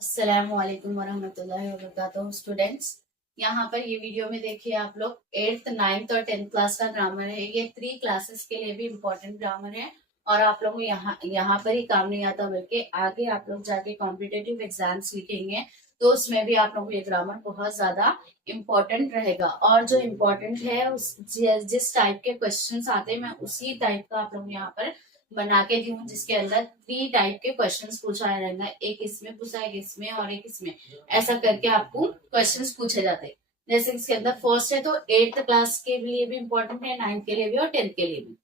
अस्सलामुअलैकुम वरहमतुल्लाहि वबरकातुहू स्टूडेंट्स। यहाँ पर ये वीडियो में देखिए आप लोग 8th 9th और 10th क्लास का ग्रामर है। ये 3 क्लासेस के लिए भी इम्पोर्टेंट ग्रामर है और आप लोगों को यहाँ पर ही काम नहीं आता, बल्कि आगे आप लोग जाके कॉम्पिटेटिव एग्जाम्स लिखेंगे तो उसमें भी आप लोगों को ये ग्रामर बहुत ज्यादा इम्पोर्टेंट रहेगा। और जो इम्पोर्टेंट है उस जिस टाइप के क्वेश्चंस आते हैं मैं उसी टाइप का आप लोग यहाँ पर बना के दी हूँ, जिसके अंदर 3 टाइप के क्वेश्चंस पूछा रहेगा। एक इसमें पूछा, एक इसमें और एक इसमें, ऐसा करके आपको क्वेश्चंस पूछे जाते हैं। जैसे इसके अंदर फर्स्ट है तो 8th क्लास के लिए भी इम्पोर्टेंट है, 9th के लिए भी और 10th के लिए भी।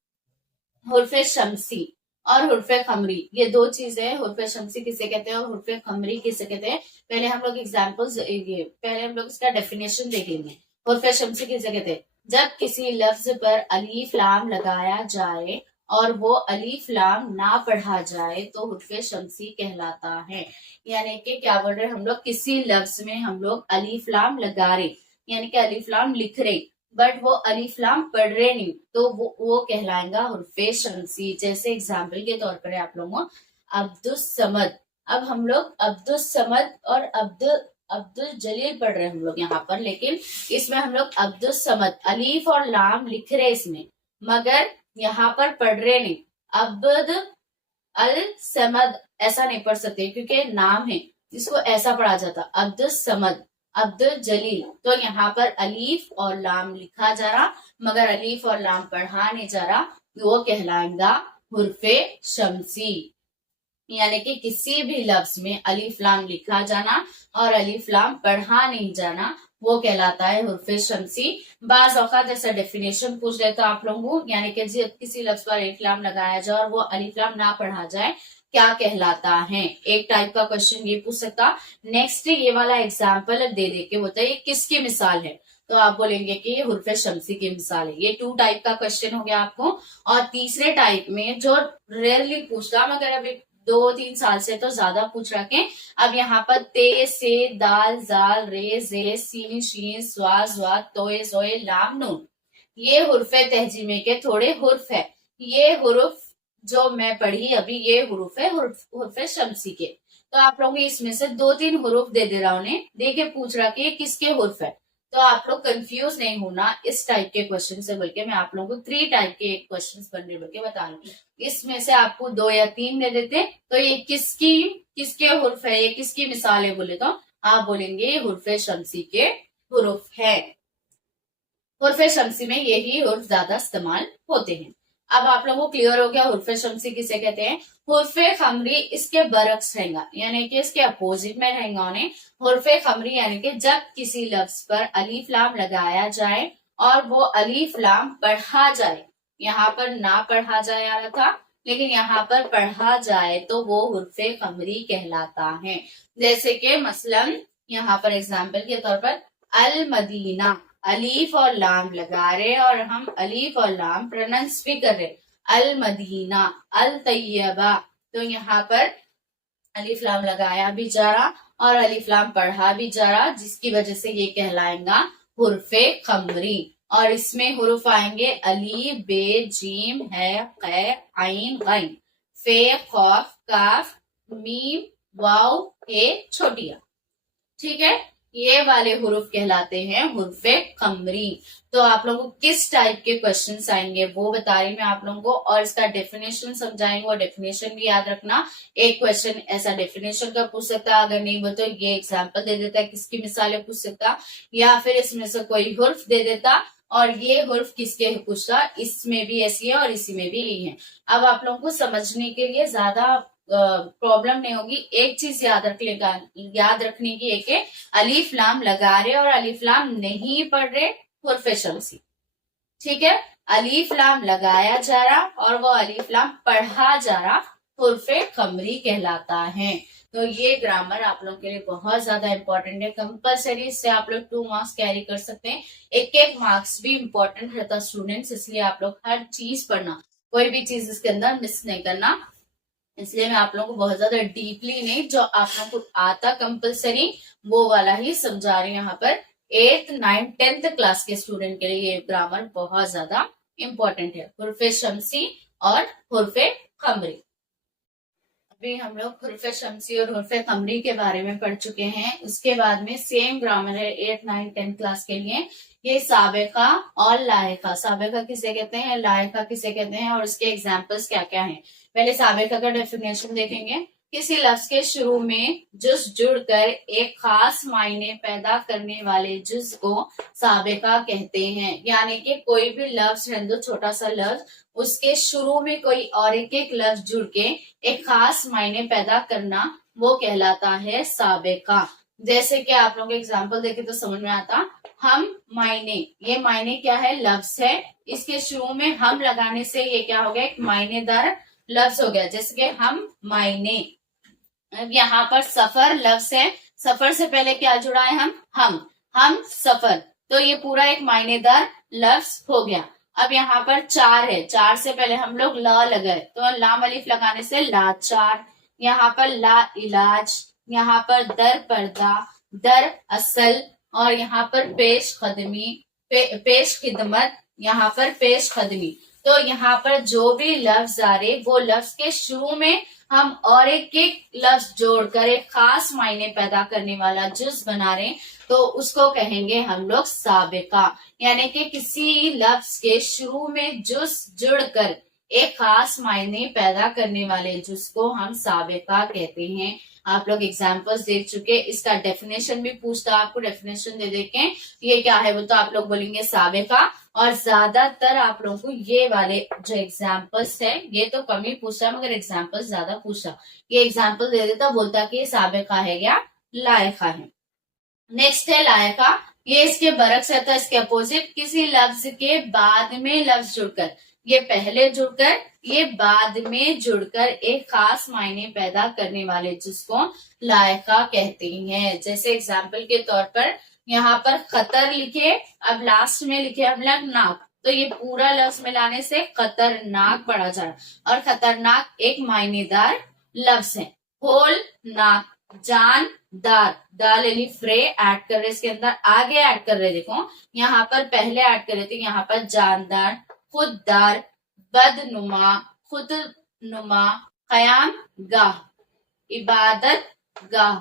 हुर्फे शमसी और हुर्फे खमरी, ये दो चीजें हैं। हुर्फे शमसी किसे कहते हैं और हुर्फे खमरी किसे कहते हैं, पहले हम लोग एग्जाम्पल्स, ये पहले हम लोग इसका डेफिनेशन देखेंगे। हुर्फे शमसी किसे कहते हैं, जब किसी लफ्ज पर अलीफ लाम लगाया जाए और वो अलीफ लाम ना पढ़ा जाए तो हुर्फे शमसी कहलाता है। यानी कि क्या बोल रहे हैं हम लोग, किसी लफ्ज में हम लोग अलीफ लाम लगा रहे, यानी कि अलीफ लाम लिख रहे बट वो अलीफ लाम पढ़ रहे नहीं, तो वो कहलाएगा हुर्फे शमसी। जैसे एग्जाम्पल के तौर पर आप लोगों अब्दुल समद, अब हम लोग अब्दुल समद और अब्दुल जलील पढ़ रहे हैं हम लोग यहाँ पर, लेकिन इसमें हम लोग अब्दुल समद अलीफ और लाम लिख रहे इसमें, मगर यहाँ पर पढ़ रहे नहीं। अब्द अल समद ऐसा नहीं पढ़ सकते क्योंकि नाम है, जिसको ऐसा पढ़ा जाता अब्दुल समद अब्दुल जलील। तो यहाँ पर अलीफ और लाम लिखा जा रहा मगर अलीफ और लाम पढ़ा नहीं जा रहा, वो कहलाएगा हुर्फे शमसी। यानी कि किसी भी लफ्ज में अलीफ लाम लिखा जाना और अलीफ लाम पढ़ा नहीं जाना, वो कहलाता है हुर्फे शमसी। बाज औकात ऐसा डेफिनेशन पूछ लेता आप लोगों को, यानी कि किसी लफ्ज पर अलीफ लाम लगाया जाए और वो अलीफ लाम ना पढ़ा जाए, क्या कहलाता है। एक टाइप का क्वेश्चन ये पूछ सकता। नेक्स्ट ये वाला एग्जाम्पल दे दे के होता है ये किसकी मिसाल है, तो आप बोलेंगे कि ये हुर्फे शमसी की मिसाल है। ये 2 टाइप का क्वेश्चन हो गया आपको। और तीसरे टाइप में जो रेयरली पूछता मगर अभी 2-3 साल से तो ज्यादा पूछ रखे, अब यहाँ पर ते से दाल जाल रे जे सीन शीन स्वा ज्वा तोए जोए लाम नून, ये हुर्फे तहजीमे के थोड़े हुर्फ है। ये हुर्फ जो मैं पढ़ी अभी ये हुर्फ है हुर्फे शमसी के। तो आप लोग इसमें से 2-3 हुर्फ दे दे रहा उन्हें, देखे पूछ रहा कि ये किसके हुर्फ है। तो आप लोग कंफ्यूज नहीं होना इस टाइप के क्वेश्चन से, बल्कि मैं आप लोगों को 3 टाइप के क्वेश्चन बनने बल्कि बता रही हूँ। इसमें से आपको 2 या 3 दे देते तो ये किसके हुर्फ है, ये किसकी मिसाल है बोले तो आप बोलेंगे हुर्फे शमसी के हुर्फ है। हुर्फे शमसी में यही हुर्फ ज्यादा इस्तेमाल होते हैं। अब आप लोगों को क्लियर हो गया हुर्फे शमसी किसे कहते हैं। हुर्फे खमरी इसके बरक्स रहेगा, यानी कि इसके अपोजिट में रहेगा उन्हें। हुर्फे खमरी यानी कि जब किसी लफ्ज पर अलीफ लाम लगाया जाए और वो अलीफ लाम पढ़ा जाए, यहाँ पर ना पढ़ा जाए आ रहा था लेकिन यहाँ पर पढ़ा जाए तो वो हुर्फे खमरी कहलाता है। जैसे कि मसलन यहाँ पर एग्जाम्पल के तौर पर अल मदीना, अलीफ और लाम लगा रहे और हम अलीफ और लाम प्रोनाउंस भी कर रहे, अल मदीना अल तैयबा। तो यहाँ पर अलीफ लाम लगाया भी जा रहा और अलीफ लाम पढ़ा भी जा रहा, जिसकी वजह से ये कहलाएगा हुर्फे खमरी। और इसमें हुरुफ आएंगे अली बे जीम है कै आइन गैन फे खौफ काफ मीम वाव हे छोटिया। ठीक है, ये वाले हुरूफ कहलाते हैं हुर्फे कमरी। तो आप लोगों को किस टाइप के क्वेश्चंस आएंगे वो बता रही मैं आप लोगों को, और इसका डेफिनेशन समझाएंगे और डेफिनेशन भी याद रखना। एक क्वेश्चन ऐसा डेफिनेशन का पूछ सकता, अगर नहीं बोले तो ये एग्जाम्पल दे देता है किसकी मिसालें पूछ सकता, या फिर इसमें से कोई हुर्फ दे देता और ये हुर्फ किसके पूछता, इसमें भी ऐसी है और इसी में भी यही है। अब आप लोगों को समझने के लिए ज्यादा प्रॉब्लम नहीं होगी। एक चीज याद रखने की एक है, अलीफ लाम लगा रहे और अलीफ लाम नहीं पढ़ रहे हुर्फे शमसी। ठीक है, अलीफ लाम लगाया जा रहा और वो अलीफ लाम पढ़ा जा रहा हुर्फे खमरी कहलाता है। तो ये ग्रामर आप लोगों के लिए बहुत ज्यादा इंपॉर्टेंट है, कंपलसरी। इससे आप लोग 2 मार्क्स कैरी कर सकते हैं। एक मार्क्स भी इंपॉर्टेंट रहता स्टूडेंट्स, इसलिए आप लोग हर चीज पढ़ना, कोई भी चीज इसके अंदर मिस नहीं करना। इसलिए मैं आप लोगों को बहुत ज्यादा डीपली नहीं, जो आप लोगों को आता कंपलसरी वो वाला ही समझा रही हूँ। यहाँ पर 8th 9th 10th क्लास के स्टूडेंट के लिए ये ग्रामर बहुत ज्यादा इंपॉर्टेंट है, हुर्फे शमसी और हुर्फे खमरी। भी हम लोग हुर्फ शम्सी और हुर्फ कमरी के बारे में पढ़ चुके हैं। उसके बाद में सेम ग्रामर है 8, 9, 10 क्लास के लिए। ये साबिका और लायका। साबिका किसे कहते हैं, लायका किसे कहते हैं, और उसके एग्जाम्पल्स क्या क्या हैं। पहले साबिका का डेफिनेशन देखेंगे। किसी लफ्ज के शुरू में जुज जुड़कर एक खास मायने पैदा करने वाले जुज को साबिका कहते हैं। यानी कि कोई भी लफ्ज है, दो छोटा सा लफ्ज, उसके शुरू में कोई और एक लफ्ज जुड़ के एक खास मायने पैदा करना, वो कहलाता है साबिका। जैसे कि आप लोग एग्जाम्पल देखे तो समझ में आता। हम मायने, ये मायने क्या है, लफ्ज है, इसके शुरू में हम लगाने से ये क्या हो गया, एक मायनेदार लफ्ज हो गया। जैसे कि हम मायने। अब यहाँ पर सफर लफ्ज है, सफर से पहले क्या जुड़ा है, हम सफर, तो ये पूरा एक मायनेदार लफ्ज हो गया। अब यहाँ पर चार है, चार से पहले हम लोग ला लगाए, तो लाम अलिफ लगाने से लाचार। यहाँ पर ला इलाज, यहाँ पर दर पर्दा, दर असल, और यहाँ पर पेश खदमी, पेश खिदमत, यहाँ पर पेश खदमी। तो यहाँ पर जो भी लफ्ज आ रहे, वो लफ्ज के शुरू में हम और एक लफ्ज जोड़कर एक खास मायने पैदा करने वाला जुज बना रहे, तो उसको कहेंगे हम लोग साबिका। यानी कि किसी लफ्ज के शुरू में जुज जुड़कर एक खास मायने पैदा करने वाले जुज को हम साबिका कहते हैं। आप लोग एग्जाम्पल्स देख चुके, इसका डेफिनेशन भी पूछता, आपको डेफिनेशन दे देके ये क्या है, वो तो आप लोग बोलेंगे साबिका। और ज्यादातर आप लोगों को ये वाले जो एग्जाम्पल्स है, ये तो कम ही पूछा मगर एग्जाम्पल्स ज्यादा पूछा। ये एग्जाम्पल दे देता, बोलता कि ये साबिका है या लायका है। नेक्स्ट है लायका। ये इसके बरक्स रहता है, इसके अपोजिट। किसी लफ्ज के बाद में लफ्ज जुड़कर, ये पहले जुड़कर, ये बाद में जुड़कर एक खास मायने पैदा करने वाले जिसको लायका कहते हैं। जैसे एग्जाम्पल के तौर पर यहाँ पर खतर लिखे, अब लास्ट में लिखे हम लोग नाक, तो ये पूरा लफ्ज मिलाने से खतरनाक पढ़ा जा रहा है। और खतरनाक एक मायनेदार लफ्ज है। होल नाक, जानदार, दाल अलिफ रे ऐड कर रहे, इसके अंदर आगे ऐड कर रहे, देखो यहाँ पर पहले ऐड कर रहे थे, यहाँ पर जानदार, खुददार, बदनुमा, खुदनुमा, कयाम गाह, इबादत गाह,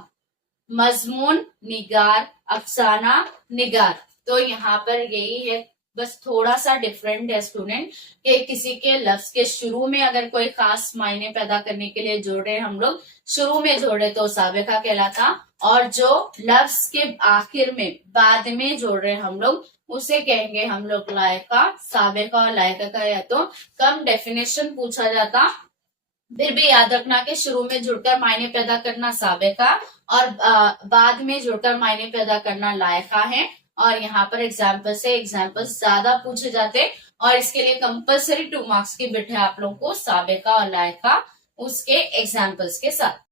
मजमून निगार, अफसाना निगार। तो यहाँ पर यही है, बस थोड़ा सा डिफरेंट है स्टूडेंट, कि किसी के लफ्ज के शुरू में अगर कोई खास मायने पैदा करने के लिए जोड़े, हम लोग शुरू में जोड़े तो साबिका कहलाता, और जो लफ्ज के आखिर में बाद में जोड़ रहे हम लोग, उसे कहेंगे हम लोग लायका। साबिका और लायका का या तो कम डेफिनेशन पूछा जाता, फिर भी याद रखना कि शुरू में जुड़कर मायने पैदा करना साबिका और बाद में जुड़कर मायने पैदा करना लायका है। और यहाँ पर एग्जाम्पल्स ज्यादा पूछे जाते, और इसके लिए कंपलसरी 2 मार्क्स की बिट है आप लोगों को साबिका और लायका उसके एग्जाम्पल्स के साथ।